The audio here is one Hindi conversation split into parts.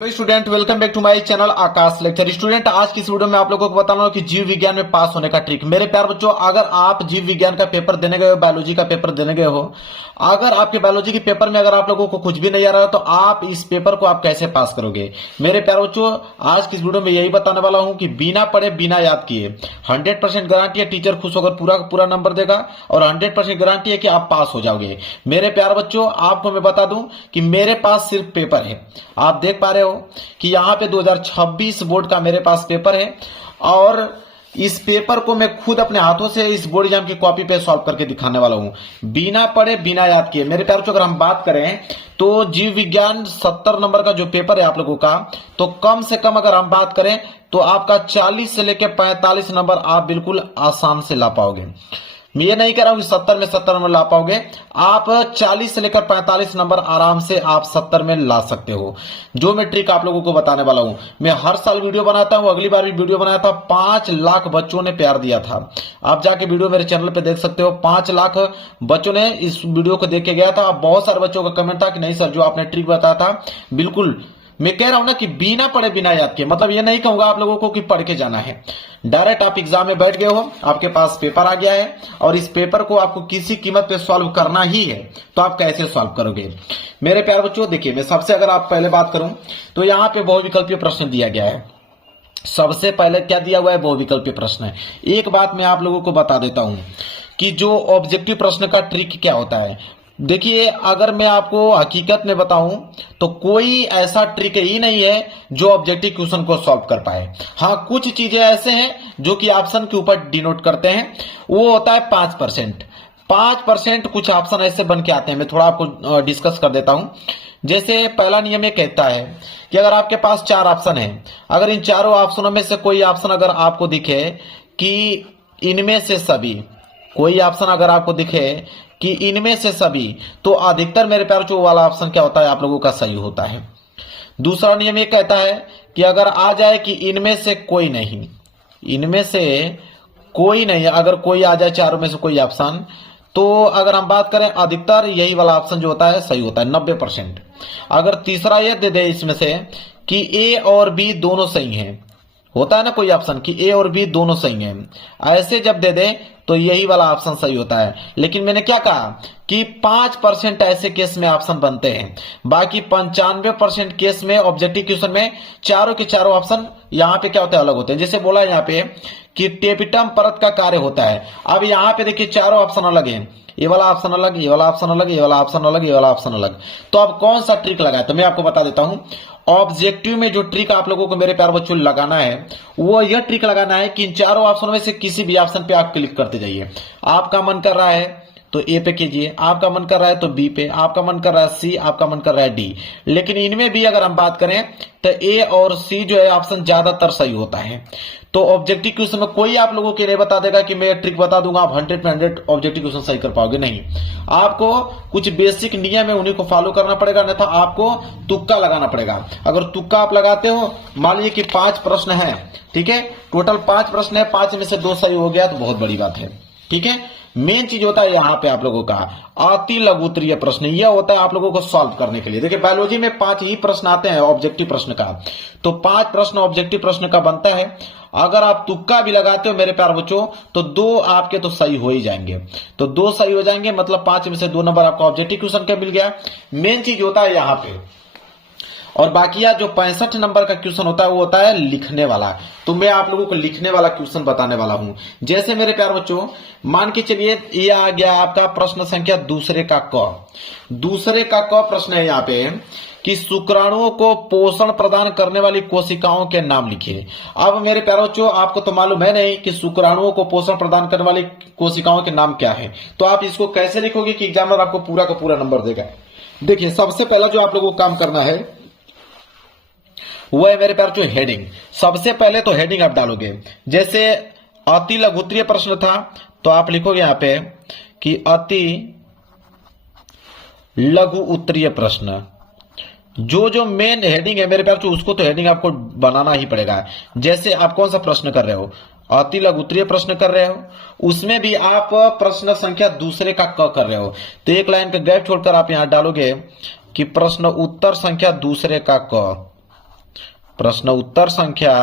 तो student welcome back to my channel Aakash lecture. Student आज की इस वीडियो में आप लोगों को बताना कि जीव विज्ञान में पास होने का ट्रिक। मेरे प्यार बच्चों, अगर आप जीव विज्ञान का पेपर देने गए हो, बायोलॉजी का पेपर देने गए हो, अगर आपके बायोलॉजी के पेपर में अगर आप लोगों को कुछ भी नहीं आ रहा है तो आप इस पेपर को आप कैसे पास करोगे। मेरे प्यार बच्चों, आज की इस वीडियो में यही बताने वाला हूं कि बिना पढ़े बिना याद किए 100% गारंटी है टीचर खुश होकर पूरा का पूरा नंबर देगा और 100% गारंटी है कि आप पास हो जाओगे। मेरे प्यार बच्चों, आपको मैं बता दूं कि मेरे पास सिर्फ पेपर है। आप देख पा रहे हो कि यहाँ पे 2026 बोर्ड का मेरे पास पेपर है और इस पेपर को मैं खुद अपने हाथों से इस बोर्ड एग्जाम की कॉपी पे सॉल्व करके दिखाने वाला हूं, बिना पढ़े बिना याद किए। मेरे प्यारों, अगर हम बात करें तो जीव विज्ञान 70 नंबर का जो पेपर है आप लोगों का, तो कम से कम अगर हम बात करें तो आपका 40 से लेकर 45 नंबर आप बिल्कुल आसान से ला पाओगे। मैं ये नहीं कह रहा हूं कि 70 में 70 नंबर ला पाओगे, आप 40 से लेकर 45 नंबर आराम से आप 70 में ला सकते हो। जो मैं ट्रिक आप लोगों को बताने वाला हूं, मैं हर साल वीडियो बनाता हूं, अगली बार भी वीडियो बनाया था, 5 लाख बच्चों ने प्यार दिया था। आप जाके वीडियो मेरे चैनल पे देख सकते हो, 5 लाख बच्चों ने इस वीडियो को देख के गया था। बहुत सारे बच्चों का कमेंट था कि नहीं सर, जो आपने ट्रिक बताया था बिल्कुल। मैं कह रहा हूं ना कि बिना पढ़े बिना याद किए, मतलब ये नहीं कहूंगा आप लोगों को कि पढ़ के जाना है। डायरेक्ट आप एग्जाम में बैठ गए हो, आपके पास पेपर आ गया है और इस पेपर को आपको किसी कीमत पे सॉल्व करना ही है, तो आप कैसे सॉल्व करोगे। मेरे प्यारे बच्चों, देखिए मैं सबसे अगर आप पहले बात करूं तो यहाँ पे बहुविकल्पीय प्रश्न दिया गया है। सबसे पहले क्या दिया हुआ है, बहुविकल्पीय प्रश्न है। एक बात मैं आप लोगों को बता देता हूं कि जो ऑब्जेक्टिव प्रश्न का ट्रिक क्या होता है। देखिए, अगर मैं आपको हकीकत में बताऊं तो कोई ऐसा ट्रिक ही नहीं है जो ऑब्जेक्टिव क्वेश्चन को सॉल्व कर पाए। हाँ, कुछ चीजें ऐसे हैं जो कि ऑप्शन के ऊपर डिनोट करते हैं, वो होता है 5%। 5% कुछ ऑप्शन ऐसे बन के आते हैं, मैं थोड़ा आपको डिस्कस कर देता हूं। जैसे पहला नियम ये कहता है कि अगर आपके पास 4 ऑप्शन है, अगर इन चारों ऑप्शनों में से कोई ऑप्शन अगर आपको दिखे कि इनमें से सभी, कोई ऑप्शन अगर आपको दिखे कि इनमें से सभी, तो अधिकतर मेरे प्यार जो वाला ऑप्शन क्या होता है आप लोगों का सही होता है। दूसरा नियम ये कहता है कि अगर आ जाए कि इनमें से कोई नहीं, इनमें से कोई नहीं, अगर कोई आ जाए चारों में से कोई ऑप्शन, तो अगर हम बात करें अधिकतर यही वाला ऑप्शन जो होता है सही होता है 90%। अगर तीसरा ये दे दे इसमें से कि ए और बी दोनों सही हैं, होता है ना कोई ऑप्शन कि ए और बी दोनों सही हैं, ऐसे जब दे दे तो यही वाला ऑप्शन सही होता है। लेकिन मैंने क्या कहा कि 5% ऐसे केस में ऑप्शन बनते हैं, बाकी 95% केस में ऑब्जेक्टिव क्वेश्चन में चारों के चारों ऑप्शन यहाँ पे क्या होते हैं, अलग होते हैं। जैसे बोला यहाँ पे कि टेपिटम परत का कार्य होता है। अब यहाँ पे देखिए चारों ऑप्शन अलग हैं, ये वाला ऑप्शन अलग, ये वाला ऑप्शन अलग, ये वाला ऑप्शन अलग, ये वाला ऑप्शन अलग। तो अब कौन सा ट्रिक लगाए, तो मैं आपको बता देता हूं। ऑब्जेक्टिव में जो ट्रिक आप लोगों को मेरे प्यार बच्चों लगाना है, वो यह ट्रिक लगाना है कि इन चारों ऑप्शनों में से किसी भी ऑप्शन पे आप क्लिक करते जाइए। आपका मन कर रहा है तो ए पे कीजिए, आपका मन कर रहा है तो बी पे, आपका मन कर रहा है सी, आपका मन कर रहा है डी। लेकिन इनमें भी अगर हम बात करें तो ए और सी जो है ऑप्शन ज्यादातर सही होता है। तो ऑब्जेक्टिव क्वेश्चन में कोई आप लोगों के नहीं बता देगा कि मैं ट्रिक बता दूंगा आप 100 में 100 ऑब्जेक्टिव क्वेश्चन सही कर पाओगे, नहीं। आपको कुछ बेसिक नियम है, उन्हीं को फॉलो करना पड़ेगा, अन्यथा आपको तुक्का लगाना पड़ेगा। अगर तुक्का आप लगाते हो, मान लीजिए कि 5 प्रश्न है, ठीक है, टोटल 5 प्रश्न है, 5 में से 2 सही हो गया तो बहुत बड़ी बात है, ठीक है। मेन चीज होता है यहाँ पे आप लोगों का अति लघुत्तरीय प्रश्न, यह होता है आप लोगों को सॉल्व करने के लिए। देखिए बायोलॉजी में 5 ही प्रश्न आते हैं ऑब्जेक्टिव प्रश्न का, तो 5 प्रश्न ऑब्जेक्टिव प्रश्न का बनता है। अगर आप तुक्का भी लगाते हो मेरे प्यार बच्चों, तो 2 आपके तो सही हो ही जाएंगे, तो 2 सही हो जाएंगे, मतलब 5 में से 2 नंबर आपको ऑब्जेक्टिव क्वेश्चन का मिल गया। मेन चीज होता है यहाँ पे। और बाकी जो 65 नंबर का क्वेश्चन होता है वो होता है लिखने वाला। तो मैं आप लोगों को लिखने वाला क्वेश्चन बताने वाला हूं। जैसे मेरे प्यार बच्चों, मान के चलिए ये आ गया आपका प्रश्न संख्या दूसरे का क। दूसरे का क प्रश्न है यहाँ पे कि शुक्राणुओं को पोषण प्रदान करने वाली कोशिकाओं के नाम लिखिए। अब मेरे प्यारे बच्चों, आपको तो मालूम है नहीं कि शुक्राणुओं को पोषण प्रदान करने वाली कोशिकाओं के नाम क्या है, तो आप इसको कैसे लिखोगे कि एग्जामिनर आपको पूरा का पूरा नंबर देगा। देखिए सबसे पहला जो आप लोगों को काम करना है वो है मेरे प्यार जो हेडिंग। सबसे पहले तो हेडिंग आप डालोगे। जैसे अति लघुत्तरीय प्रश्न था तो आप लिखोगे यहां पे कि अति लघु उत्तरीय प्रश्न। जो मेन हेडिंग है मेरे प्यार जो, उसको तो हेडिंग आपको बनाना ही पड़ेगा। जैसे आप कौन सा प्रश्न कर रहे हो, अति लघु उत्तरीय प्रश्न कर रहे हो, उसमें भी आप प्रश्न संख्या दूसरे का क कर रहे हो, तो एक लाइन का गैप छोड़कर आप यहां डालोगे कि प्रश्न उत्तर संख्या दूसरे का क। प्रश्न उत्तर संख्या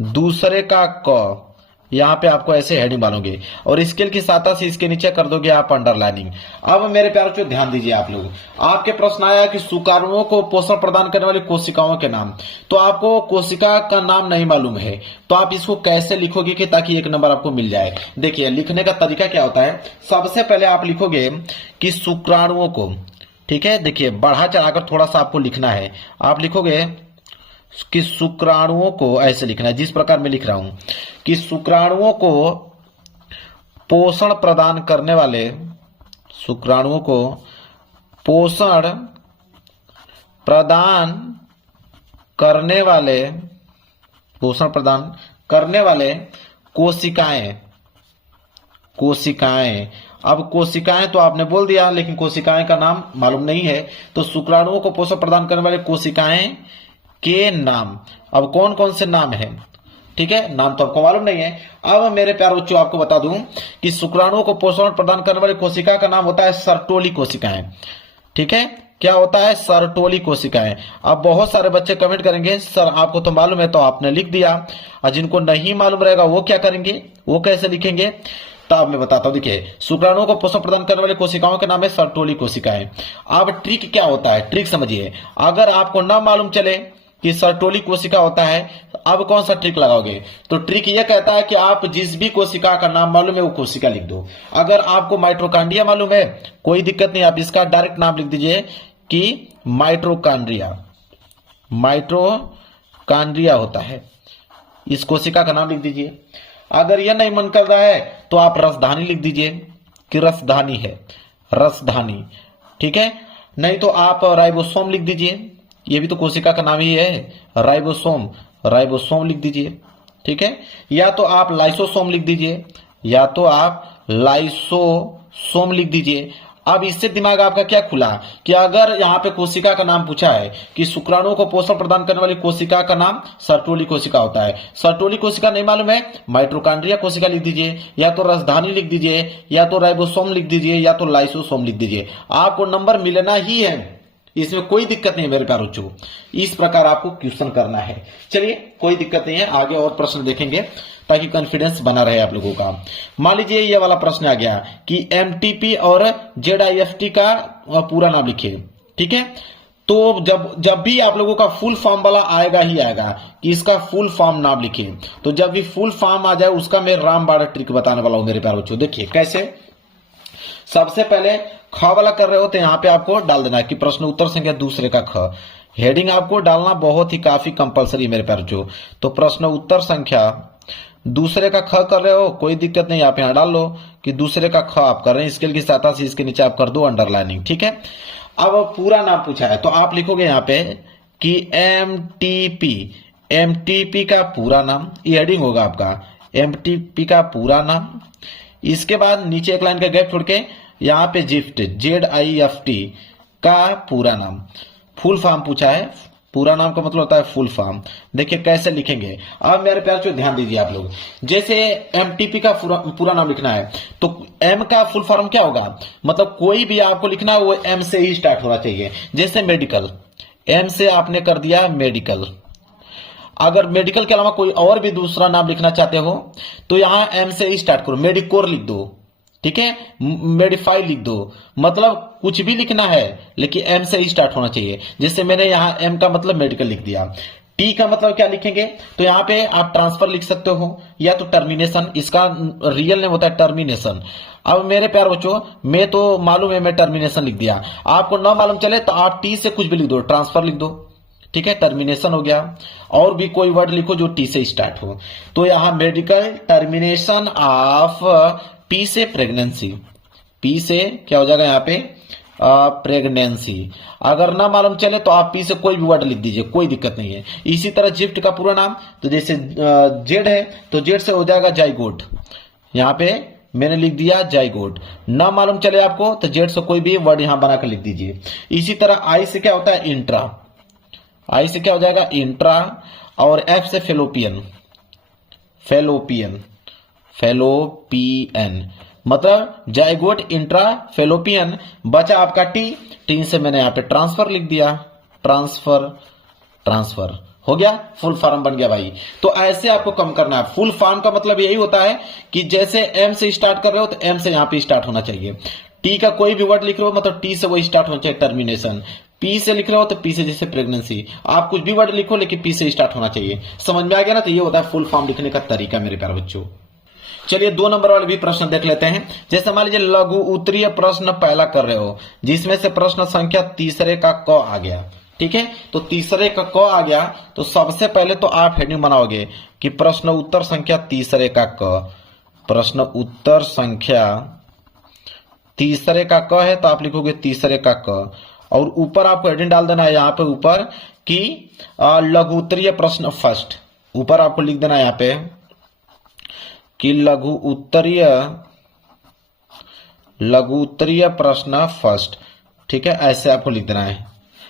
दूसरे का क, यहां पे आपको ऐसे हेडिंग डालोगे और स्केल की सहायता से इसके नीचे कर दोगे आप अंडरलाइनिंग। अब मेरे प्यारे बच्चों ध्यान दीजिए आप लोग, आपके प्रश्न आया कि शुक्राणुओं को पोषण प्रदान करने वाली कोशिकाओं के नाम, तो आपको कोशिका का नाम नहीं मालूम है तो आप इसको कैसे लिखोगे कि ताकि 1 नंबर आपको मिल जाए। देखिए लिखने का तरीका क्या होता है, सबसे पहले आप लिखोगे कि शुक्राणुओं को, ठीक है, देखिए बढ़ा चढ़ाकर थोड़ा सा आपको लिखना है। आप लिखोगे कि शुक्राणुओं को, ऐसे लिखना है जिस प्रकार मैं लिख रहा हूं कि शुक्राणुओं को पोषण प्रदान करने वाले, शुक्राणुओं को पोषण प्रदान करने वाले, पोषण प्रदान करने वाले कोशिकाएं, कोशिकाएं। अब कोशिकाएं तो आपने बोल दिया लेकिन कोशिकाएं का नाम मालूम नहीं है, तो शुक्राणुओं को पोषण प्रदान करने वाले कोशिकाएं के नाम, अब कौन कौन से नाम है, ठीक है, नाम तो आपको मालूम नहीं है। अब मेरे प्यारे बच्चों आपको बता दूं कि शुक्राणुओं को पोषण प्रदान करने वाली कोशिका का नाम होता है सर्टोली कोशिकाएं, ठीक है, क्या होता है, सर्टोली कोशिकाएं। अब बहुत सारे बच्चे कमेंट करेंगे सर आपको तो मालूम है तो आपने लिख दिया, और जिनको नहीं मालूम रहेगा वो क्या करेंगे, वो कैसे लिखेंगे, तब मैं बताता हूं। देखिए शुक्राणुओं को पोषण प्रदान करने वाली कोशिकाओं का नाम है सर्टोली कोशिकाएं। अब ट्रिक क्या होता है, ट्रिक समझिए, अगर आपको ना मालूम चले कि सर्टोली कोशिका होता है अब कौन सा ट्रिक लगाओगे, तो ट्रिक ये कहता है कि आप जिस भी कोशिका का नाम मालूम है वो कोशिका लिख दो। अगर आपको माइटोकांड्रिया मालूम है कोई दिक्कत नहीं, आप इसका डायरेक्ट नाम लिख दीजिए कि माइटोकांड्रिया, माइटोकांड्रिया होता है, इस कोशिका का नाम लिख दीजिए। अगर यह नहीं मन कर रहा है तो आप रसधानी लिख दीजिए कि रसधानी है, रसधानी, ठीक है, नहीं तो आप राइबोसोम लिख दीजिए, ये भी तो कोशिका का नाम ही है, राइबोसोम, राइबोसोम लिख दीजिए, ठीक है, या तो आप लाइसोसोम लिख दीजिए, या तो आप लाइसोसोम लिख दीजिए। अब इससे दिमाग आपका क्या खुला कि अगर यहाँ पे कोशिका का नाम पूछा है कि शुक्राणुओं को पोषण प्रदान करने वाली कोशिका का नाम सर्टोली कोशिका होता है, सर्टोली कोशिका नहीं मालूम है, माइटोकांड्रिया कोशिका लिख दीजिए, या तो रसधानी लिख दीजिए, या तो राइबोसोम लिख दीजिए, या तो लाइसोसोम लिख दीजिए, आपको नंबर मिलना ही है, इसमें कोई दिक्कत नहीं है मेरे प्यारे बच्चों। इस प्रकार आपको क्वेश्चन करना है। चलिए कोई दिक्कत नहीं है, आगे और प्रश्न देखेंगे ताकि कॉन्फिडेंस बना रहे आप लोगों का। मान लीजिए ये वाला प्रश्न आ गया कि एमटीपी और जेडआईएफटी का पूरा नाम लिखिए, ठीक है, तो जब भी आप लोगों का फुल फॉर्म वाला आएगा ही आएगा कि इसका फुल फॉर्म नाम लिखिए, तो जब भी फुल फॉर्म आ जाए उसका मैं रामबाण ट्रिक बताने वाला हूं मेरे प्यारे बच्चों। देखिए कैसे, सबसे पहले ख वाला कर रहे हो तो यहाँ पे आपको डाल देना है कि प्रश्न उत्तर संख्या दूसरे का ख, हेडिंग आपको डालना बहुत ही काफी कंपलसरी मेरे प्यारे बच्चों। तो प्रश्न उत्तर संख्या दूसरे का ख कर रहे हो कोई दिक्कत नहीं, आप यहाँ डाल लो कि दूसरे का ख आप कर रहे हैं, स्केल की सहायता से इसके नीचे आप कर दो अंडरलाइनिंग, ठीक है। अब पूरा नाम पूछा है तो आप लिखोगे यहाँ पे कि एमटीपी, एमटीपी का पूरा नाम, ये हेडिंग होगा आपका, एमटीपी का पूरा नाम। इसके बाद नीचे एक लाइन का गैप छोड़ के यहाँ पे जिफ्ट, जेडआईएफटी का पूरा नाम, फुल फॉर्म पूछा है, पूरा नाम का मतलब होता है फुल फॉर्म। देखिए कैसे लिखेंगे, अब मेरे प्यारे बच्चों ध्यान दीजिए आप लोग, जैसे एमटीपी का पूरा नाम लिखना है तो एम का फुल फॉर्म क्या होगा, मतलब कोई भी आपको लिखना है वो एम से ही स्टार्ट होना चाहिए। जैसे मेडिकल, एम से आपने कर दिया मेडिकल, अगर मेडिकल के अलावा कोई और भी दूसरा नाम लिखना चाहते हो तो यहां एम से ही स्टार्ट करो, मेडिकोर लिख दो, ठीक है, मेडिफाई लिख दो, मतलब कुछ भी लिखना है लेकिन एम से ही स्टार्ट होना चाहिए। जैसे मैंने यहाँ एम का मतलब मेडिकल लिख दिया, टी का मतलब क्या लिखेंगे, तो यहाँ पे आप ट्रांसफर लिख सकते हो या तो टर्मिनेशन, इसका रियल नेम होता है टर्मिनेशन। अब मेरे प्यारे बच्चों मैं तो मालूम है मैं टर्मिनेशन लिख दिया, आपको ना मालूम चले तो आप टी से कुछ भी लिख दो, ट्रांसफर लिख दो, ठीक है, टर्मिनेशन हो गया। और भी कोई वर्ड लिखो जो टी से स्टार्ट हो, तो यहां मेडिकल टर्मिनेशन ऑफ पी से प्रेगनेंसी, पी से क्या हो जाएगा यहाँ पे प्रेगनेंसी। अगर ना मालूम चले तो आप पी से कोई भी वर्ड लिख दीजिए, कोई दिक्कत नहीं है। इसी तरह जिफ्ट का पूरा नाम, तो जैसे जेड है तो जेड से हो जाएगा जाइगोट, यहाँ पे मैंने लिख दिया जाइगोट। ना मालूम चले आपको तो जेड से कोई भी वर्ड यहां बनाकर लिख दीजिए। इसी तरह आई से क्या होता है इंट्रा, आई से क्या हो जाएगा इंट्रा, और एफ से फेलोपियन, फेलोपियन, फेलोपियन मतलब जाइगोट इंट्रा फेलोपियन। बचा आपका टी, टी से मैंने यहां पे ट्रांसफर लिख दिया, ट्रांसफर, ट्रांसफर हो गया, फुल फॉर्म बन गया भाई। तो ऐसे आपको कम करना है। फुल फॉर्म का मतलब यही होता है कि जैसे एम से स्टार्ट कर रहे हो तो एम से यहां पे स्टार्ट होना चाहिए। टी का कोई भी वर्ड लिख रहे हो मतलब टी से वो स्टार्ट होना चाहिए, टर्मिनेशन। पी से लिख रहे हो तो पी से जैसे प्रेगनेंसी, आप कुछ भी वर्ड लिखो लेकिन पी से स्टार्ट होना चाहिए। समझ में आ गया ना? तो ये होता है फुल फॉर्म लिखने का तरीका मेरे प्यारे बच्चों। चलिए 2 नंबर वाले भी प्रश्न देख लेते हैं। जैसे मान लीजिए लघु उत्तरीय प्रश्न पहला कर रहे हो, जिसमें से प्रश्न संख्या तीसरे का क आ गया। ठीक है, तो तीसरे का क आ गया तो सबसे पहले तो आप हेडिंग बनाओगे कि प्रश्न उत्तर संख्या तीसरे का क। प्रश्न उत्तर संख्या तीसरे का क है तो आप लिखोगे तीसरे का क, और ऊपर आपको हेडिंग डाल देना है यहां पे ऊपर कि लघु उत्तरीय प्रश्न फर्स्ट। ऊपर आपको लिख देना है यहां पे कि लघु उत्तरीय प्रश्न फर्स्ट। ठीक है, ऐसे आपको लिख देना है।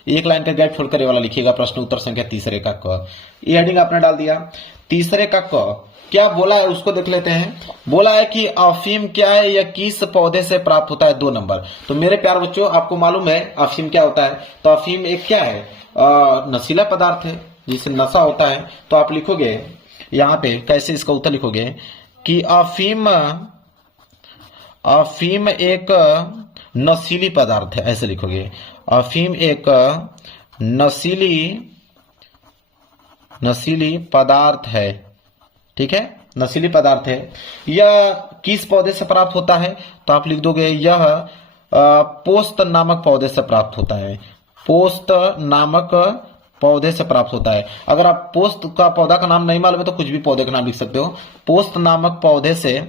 एक लाइन का गैप छोड़कर ये वाला लिखिएगा, प्रश्न उत्तर संख्या तीसरे का क। ये हेडिंग आपने डाल दिया। तीसरे का क क्या बोला है उसको देख लेते हैं। बोला है कि अफीम क्या है या किस पौधे से प्राप्त होता है, 2 नंबर। तो मेरे प्यारे बच्चों आपको मालूम है अफीम क्या होता है। तो अफीम एक क्या है, नशीला पदार्थ है जिससे नशा होता है। तो आप लिखोगे यहां पे कैसे इसका उत्तर लिखोगे कि अफीम एक नशीली पदार्थ है, ऐसे लिखोगे। अफीम एक नशीली पदार्थ है। ठीक है, नशीली पदार्थ है। यह किस पौधे से प्राप्त होता है, तो आप लिख दोगे यह पोस्त नामक पौधे से प्राप्त होता है। पोस्त नामक पौधे से प्राप्त होता है। अगर आप पोस्त का पौधा का नाम नहीं मालूम है तो कुछ भी पौधे का नाम लिख सकते हो। पोस्त नामक पौधे से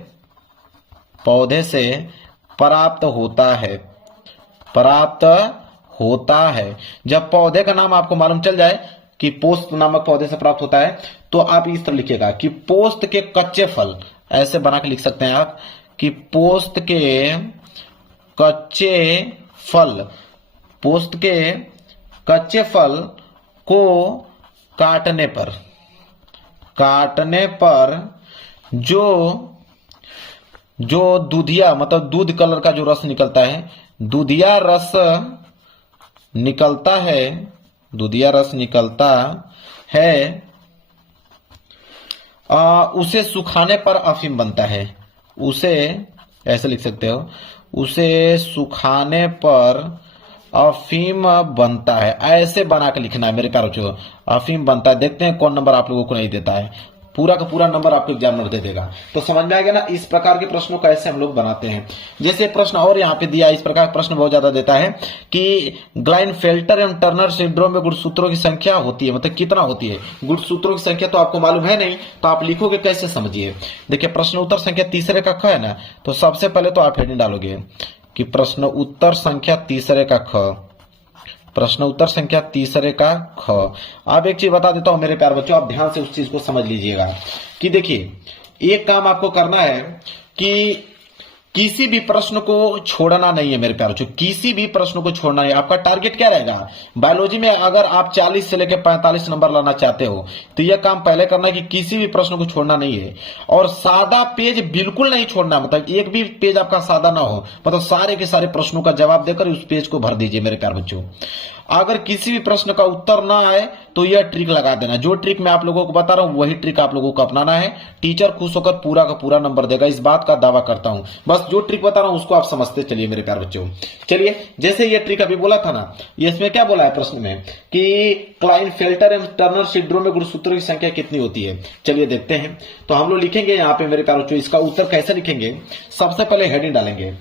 प्राप्त होता है। जब पौधे का नाम आपको मालूम चल जाए कि पोस्त नामक पौधे से प्राप्त होता है तो आप इस तरह लिखिएगा कि पोस्त के कच्चे फल, ऐसे बना के लिख सकते हैं आप कि पोस्त के कच्चे फल को काटने पर जो दूधिया मतलब दूध कलर का जो रस निकलता है, दूधिया रस निकलता है, उसे सुखाने पर अफीम बनता है। उसे ऐसे लिख सकते हो, उसे सुखाने पर अफीम बनता है। ऐसे बना के लिखना है मेरे प्यारे बच्चों, अफीम बनता है। देखते हैं कौन नंबर आप लोगों को नहीं देता है। पूरा का पूरा नंबर आपको एग्जामिनर दे देगा। तो समझ में आ गया ना इस प्रकार के प्रश्नों को ऐसे हम लोग बनाते हैं। जैसे प्रश्न और यहाँ पे दिया, इस प्रकार का प्रश्न बहुत ज्यादा देता है कि ग्लाइनफेल्टर एवं टर्नर सिंड्रोम में गुणसूत्रों की संख्या होती है, मतलब कितना होती है गुणसूत्रों की संख्या, तो आपको मालूम है नहीं तो आप लिखोगे कैसे, समझिए। देखिए प्रश्न उत्तर संख्या तीसरे का ख है ना, तो सबसे पहले तो आप हेडिंग डालोगे कि प्रश्न उत्तर संख्या तीसरे का ख। प्रश्न उत्तर संख्या तीसरे का ख। अब एक चीज बता देता हूं मेरे प्यारे बच्चों, आप ध्यान से उस चीज को समझ लीजिएगा कि देखिए एक काम आपको करना है कि किसी भी प्रश्न को छोड़ना नहीं है मेरे प्यारे बच्चों, किसी भी प्रश्न को छोड़ना नहीं। आपका टारगेट क्या रहेगा बायोलॉजी में, अगर आप 40 से लेकर 45 नंबर लाना चाहते हो तो यह काम पहले करना है कि किसी भी प्रश्न को छोड़ना नहीं है। और सादा पेज बिल्कुल नहीं छोड़ना, मतलब एक भी पेज आपका सादा ना हो, मतलब सारे के सारे प्रश्नों का जवाब देकर उस पेज को भर दीजिए मेरे प्यारे बच्चों। अगर किसी भी प्रश्न का उत्तर ना आए तो यह ट्रिक लगा देना। जो ट्रिक मैं आप लोगों को बता रहा हूं वही ट्रिक आप लोगों को अपनाना है। टीचर खुश होकर पूरा का पूरा नंबर देगा, इस बात का दावा करता हूं। बस जो ट्रिक बता रहा हूं उसको आप समझते चलिए मेरे प्यारे बच्चों। चलिए जैसे ये ट्रिक अभी बोला था ना, इसमें क्या बोला है प्रश्न में कि क्लाइनफेल्टर एंड टर्नर सिंड्रोम में गुणसूत्रों की संख्या कितनी होती है। चलिए देखते हैं। तो हम लोग लिखेंगे यहाँ पे मेरे प्यारे बच्चों, इसका उत्तर कैसे लिखेंगे। सबसे पहले हेडिंग डालेंगे,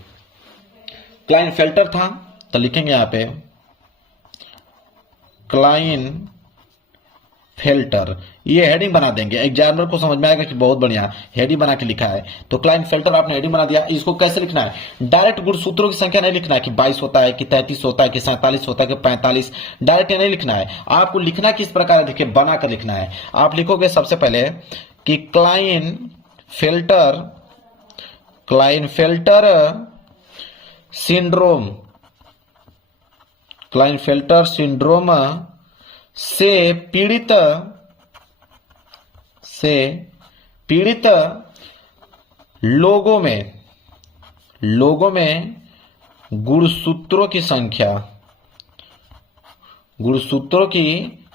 क्लाइनफेल्टर था तो लिखेंगे यहाँ पे क्लाइनफेल्टर, ये हेडिंग बना देंगे। एग्जामिनर को समझ में आएगा कि बहुत बढ़िया हेडिंग बना के लिखा है। तो क्लाइनफेल्टर आपने हेडिंग बना दिया। इसको कैसे लिखना है, डायरेक्ट गुणसूत्रों की संख्या नहीं लिखना है कि 22 होता है कि 33 होता है कि 47 होता है कि 45, डायरेक्ट नहीं लिखना है। आपको लिखना किस प्रकार है, देखिए बना कर लिखना है। आप लिखोगे सबसे पहले कि क्लाइनफेल्टर सिंड्रोम से पीड़ित लोगों में गुणसूत्रों की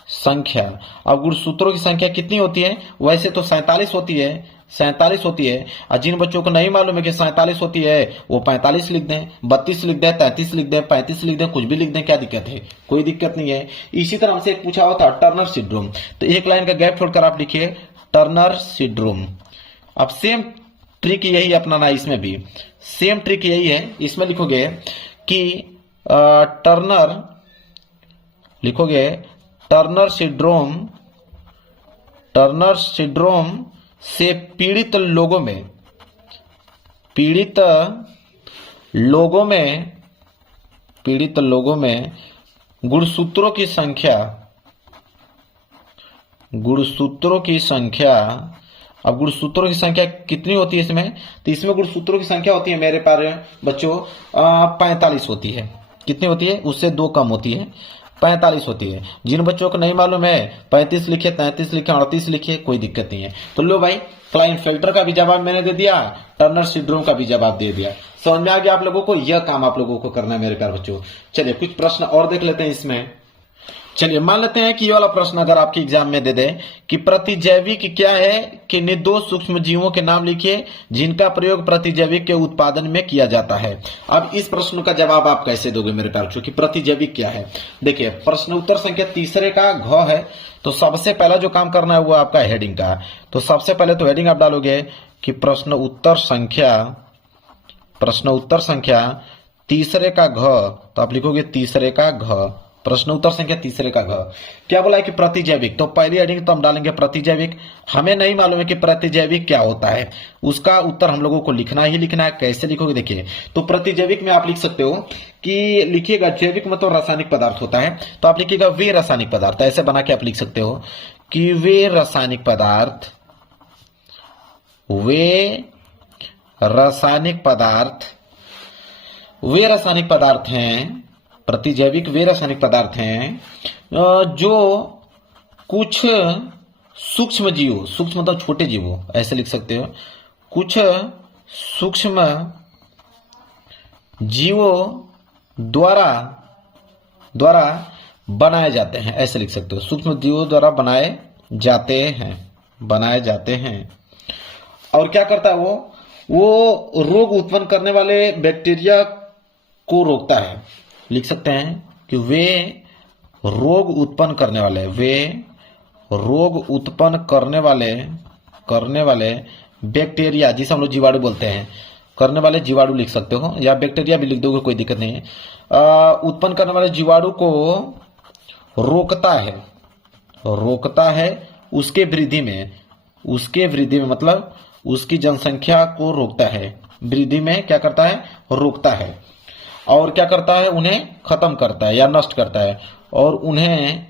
संख्या। अब गुणसूत्रों की संख्या कितनी होती है? वैसे तो 47 होती है, 47 होती है। और जिन बच्चों को नहीं मालूम है कि 47 होती है वो 45 लिख दें, 32 लिख दें, 33 लिख दें, 35 लिख दें, कुछ भी लिख दें, क्या दिक्कत है? कोई दिक्कत नहीं है। इसी तरह हमसे एक पूछा हुआ था टर्नर सिंड्रोम, तो एक लाइन का गैप छोड़कर आप लिखिए टर्नर सिंड्रोम। अब सेम ट्रिक यही अपनाना है, इसमें भी सेम ट्रिक यही है। इसमें लिखोगे कि टर्नर, लिखोगे टर्नर सिंड्रोम, टर्नर सिंड्रोम से पीड़ित लोगों में, पीड़ित लोगों में, पीड़ित लोगों में गुणसूत्रों की संख्या, गुणसूत्रों की संख्या। अब गुणसूत्रों की संख्या कितनी होती है इसमें? तो इसमें गुणसूत्रों की संख्या होती है मेरे प्यारे बच्चों 45 होती है। कितनी होती है? उससे 2 कम होती है, 45 होती है। जिन बच्चों को नहीं मालूम है 35 लिखे, 33 लिखे, 38 लिखे, कोई दिक्कत नहीं है। तो लो भाई, क्लाइनफेल्टर का भी जवाब मैंने दे दिया, टर्नर सिंड्रोम का भी जवाब दे दिया। समझ में आ गया आप लोगों को? यह काम आप लोगों को करना है मेरे प्यारे बच्चों। चलिए कुछ प्रश्न और देख लेते हैं इसमें। चलिए मान लेते हैं कि ये वाला प्रश्न अगर आपके एग्जाम में दे दे कि प्रतिजैविक क्या है कि निर्दोष सूक्ष्म जीवों के नाम लिखिए जिनका प्रयोग प्रतिजैविक के उत्पादन में किया जाता है। अब इस प्रश्न का जवाब आप कैसे दोगे मेरे प्यारे बच्चों कि प्रतिजैविक क्या है? देखिए प्रश्न उत्तर संख्या तीसरे का घ है, तो सबसे पहला जो काम करना है वो आपका हेडिंग का। तो सबसे पहले तो हेडिंग आप डालोगे कि प्रश्न उत्तर संख्या, प्रश्न उत्तर संख्या तीसरे का घ, तो आप लिखोगे तीसरे का घ, प्रश्न उत्तर संख्या तीसरे का घ। क्या बोला है कि प्रतिजैविक, तो पहली हेडिंग तो हम डालेंगे प्रतिजैविक। हमें नहीं मालूम है कि प्रतिजैविक क्या होता है, उसका उत्तर हम लोगों को लिखना ही लिखना है। कैसे लिखोगे? देखिए तो प्रतिजैविक में आप लिख सकते हो कि लिखिएगा जैविक मतलब रासायनिक पदार्थ होता है, तो आप लिखिएगा वे रासायनिक पदार्थ। ऐसे बना के आप लिख सकते हो कि वे रासायनिक पदार्थ, वे रासायनिक पदार्थ, वे रासायनिक पदार्थ हैं, प्रतिजैविक वे रासायनिक पदार्थ हैं जो कुछ सूक्ष्म जीवों, सूक्ष्म मतलब छोटे जीवों, ऐसे लिख सकते हो, कुछ सूक्ष्म जीवों द्वारा बनाए जाते हैं, ऐसे लिख सकते हो। सूक्ष्म जीवों द्वारा बनाए जाते हैं, बनाए जाते हैं। और क्या करता है वो रोग उत्पन्न करने वाले बैक्टीरिया को रोकता है। लिख सकते हैं कि वे रोग उत्पन्न करने वाले, वे रोग उत्पन्न करने वाले बैक्टीरिया, जिसे हम लोग जीवाणु बोलते हैं, करने वाले जीवाणु लिख सकते हो या बैक्टीरिया भी लिख दोगे, कोई दिक्कत नहीं है। उत्पन्न करने वाले जीवाणु को रोकता है, रोकता है उसके वृद्धि में, उसके वृद्धि में मतलब उसकी जनसंख्या को रोकता है, वृद्धि में क्या करता है? रोकता है। और क्या करता है? उन्हें खत्म करता है या नष्ट करता है, और उन्हें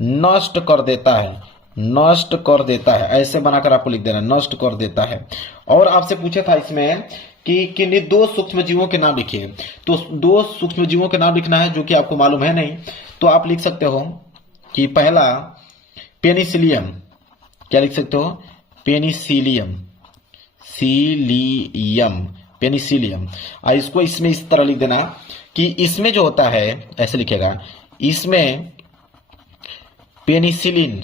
नष्ट कर देता है, नष्ट कर देता है। ऐसे बनाकर आपको लिख देना, नष्ट कर देता है। और आपसे पूछा था इसमें कि निर्दोष सूक्ष्म जीवों के नाम लिखिए, तो दो सूक्ष्म जीवों के नाम लिखना है जो कि आपको मालूम है नहीं, तो आप लिख सकते हो कि पहला पेनिसिलियम, क्या लिख सकते हो? Penicillium, cilium, Penicillium. इसको इसमें इस तरह लिख देना कि इसमें जो होता है, ऐसे लिखेगा, इसमें पेनिसिलिन,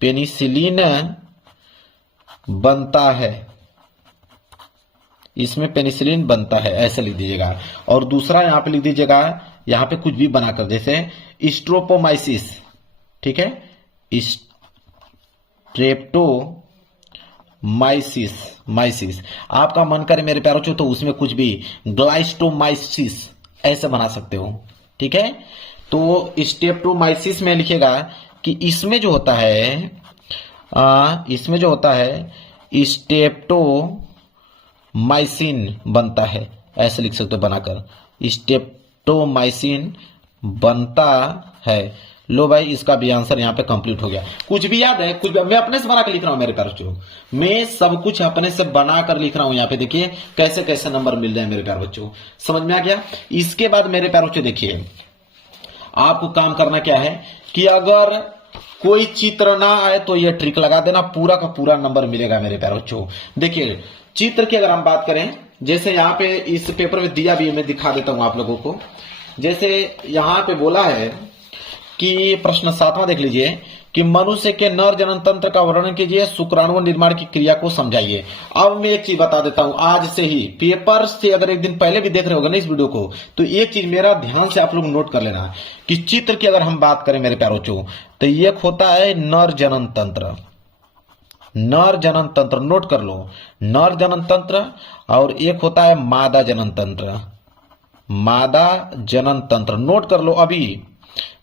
पेनिसिलिन बनता है, इसमें पेनिसिलिन बनता है, ऐसे लिख दीजिएगा। और दूसरा यहां पे लिख दीजिएगा, यहां पे कुछ भी बनाकर, जैसे स्ट्रोपोमाइसिस, ठीक है, स्ट्रेप्टोमाइसिस, माइसिस। आपका मन करे मेरे प्यारों चो तो उसमें कुछ भी, ग्लाइस्टोमाइसिस ऐसे बना सकते हो, ठीक है। तो स्ट्रेप्टोमाइसिस में लिखेगा कि इसमें जो होता है, इसमें जो होता है स्ट्रेप्टोमाइसिन बनता है, ऐसे लिख सकते हो बनाकर, स्ट्रेप्टोमाइसिन बनता है। लो भाई, इसका भी आंसर यहाँ पे कंप्लीट हो गया। कुछ भी याद है? कुछ भी मैं अपने से बना कर लिख रहा हूं मेरे प्यारे बच्चों, मैं सब कुछ अपने से बना कर लिख रहा हूं। यहाँ पे देखिए कैसे कैसे नंबर मिल रहे हैं मेरे प्यारे बच्चों, समझ में आ गया। इसके बाद मेरे प्यारे बच्चों देखिए, आपको काम करना क्या है कि अगर कोई चित्र ना आए तो यह ट्रिक लगा देना, पूरा का पूरा नंबर मिलेगा मेरे प्यारे बच्चों। देखिए चित्र की अगर हम बात करें, जैसे यहाँ पे इस पेपर में दिया भी है, मैं दिखा देता हूं आप लोगों को। जैसे यहाँ पे बोला है कि प्रश्न 7वां देख लीजिए कि मनुष्य के नर जनन तंत्र का वर्णन कीजिए, शुक्राणु निर्माण की क्रिया को समझाइए। अब मैं एक चीज बता देता हूं, आज से ही पेपर से अगर एक दिन पहले भी देख रहे होगा ना इस वीडियो को, तो एक चीज मेरा ध्यान से आप लोग नोट कर लेना कि चित्र की अगर हम बात करें मेरे प्यारे बच्चों, तो एक होता है नर जनन तंत्र, नर जनन तंत्र नोट कर लो, नर जनन तंत्र, और एक होता है मादा जनन तंत्र, मादा जनन तंत्र नोट कर लो अभी,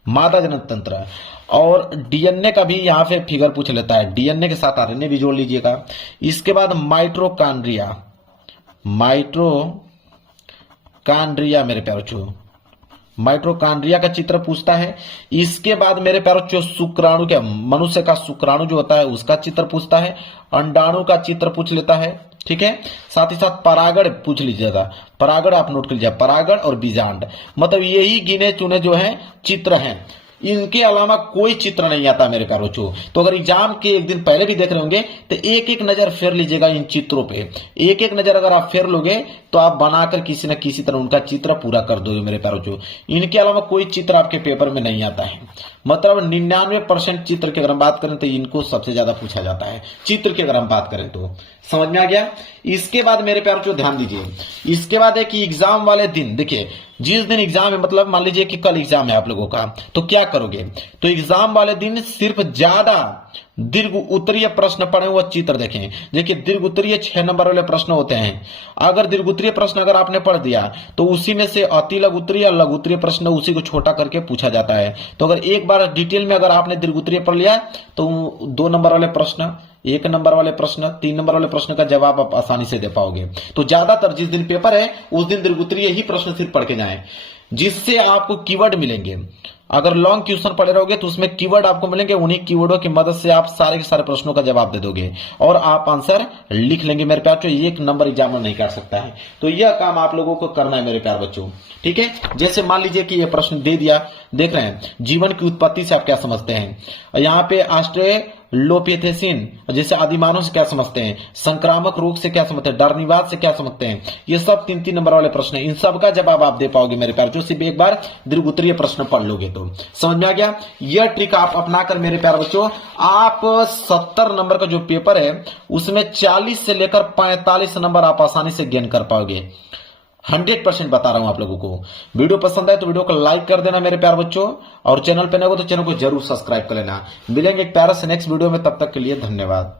मादा जनन तंत्र। और डीएनए का भी यहां पे फिगर पूछ लेता है, डीएनए के साथ आरएनए भी जोड़ लीजिएगा। इसके बाद माइटोकॉन्ड्रिया, माइटोकॉन्ड्रिया मेरे प्यारे बच्चों, माइटोकॉन्ड्रिया का चित्र पूछता है। इसके बाद मेरे प्यारे बच्चों शुक्राणु के, मनुष्य का शुक्राणु जो होता है उसका चित्र पूछता है, अंडाणु का चित्र पूछ लेता है, ठीक है। साथ ही साथ परागण पूछ लीजिएगा, परागण आप नोट कर लीजिए, परागण और बीजांड, मतलब यही गिने चुने जो है चित्र हैं, इनके अलावा कोई चित्र नहीं आता मेरे प्यारे बच्चों। तो अगर एग्जाम के एक दिन पहले भी देख रहे होंगे तो एक एक नजर फेर लीजिएगा इन चित्रों पे, एक एक नजर अगर आप फेर लोगे तो आप बनाकर किसी न किसी तरह उनका चित्र पूरा कर दोगे मेरे प्यारे बच्चों। इनके अलावा कोई चित्र आपके पेपर में नहीं आता है, मतलब 99% चित्र की अगर हम बात करें तो इनको सबसे ज्यादा पूछा जाता है, चित्र की अगर हम बात करें तो। समझ में आ गया। इसके बाद मेरे प्यारे बच्चों ध्यान दीजिए, इसके बाद है कि एग्जाम वाले दिन, देखिए जिस दिन एग्जाम है, मतलब मान लीजिए कि कल एग्जाम है आप लोगों का, तो क्या करोगे, तो एग्जाम वाले दिन सिर्फ ज्यादा दीर्घ उत्तरीय प्रश्न पढ़े हुआ चित्र देखें। देखिए दीर्घ उत्तरीय 6 नंबर वाले प्रश्न होते हैं, अगर दीर्घ उत्तरीय प्रश्न अगर आपने पढ़ दिया तो उसी में से अति लघु उत्तरीय और लघु उत्तरीय प्रश्न उसी को छोटा करके पूछा जाता है। तो अगर एक बार डिटेल में अगर आपने दीर्घ उत्तरीय पढ़ लिया तो 2 नंबर वाले प्रश्न, 1 नंबर वाले प्रश्न, 3 नंबर वाले प्रश्न का जवाब आप आसानी से दे पाओगे। तो ज्यादातर जिस दिन पेपर है उस दिन दीर्घ उत्तरीय ही प्रश्न सिर्फ पढ़ के जाएं, जिससे आपको कीवर्ड मिलेंगे। अगर लॉन्ग क्वेश्चन पढ़े रहोगे तो उसमें कीवर्ड आपको मिलेंगे, उन्हीं कीवर्डों की मदद से आप सारे के सारे प्रश्नों का जवाब दे दोगे और आप आंसर लिख लेंगे मेरे प्यार बच्चों। 1 नंबर एग्जामिनर नहीं कर सकता है, तो यह काम आप लोगों को करना है मेरे प्यार बच्चों, ठीक है। जैसे मान लीजिए कि यह प्रश्न दे दिया, देख रहे हैं जीवन की उत्पत्ति से आप क्या समझते हैं, यहाँ पे ऑस्ट्रेलोपिथेसिन जैसे आदिमानव से क्या समझते हैं, संक्रामक रोग से क्या समझते हैं, डरनीवाद से क्या समझते हैं, ये सब 3-3 नंबर वाले प्रश्न हैं। इन सब का जवाब आप दे पाओगे मेरे प्यार बच्चों, सिर्फ एक बार दीर्घ उत्तरीय प्रश्न पढ़ लोगे तो। समझ में आ गया। यह ट्रिक आप अपनाकर मेरे प्यार बच्चों, आप 70 नंबर का जो पेपर है उसमें 40 से लेकर 45 नंबर आप आसानी से गेन कर पाओगे। 100% बता रहा हूं आप लोगों को। वीडियो पसंद आए तो वीडियो को लाइक कर देना मेरे प्यार बच्चों, और चैनल पे नए हो तो चैनल को जरूर सब्सक्राइब कर लेना। मिलेंगे एक प्यारा से नेक्स्ट वीडियो में, तब तक के लिए धन्यवाद।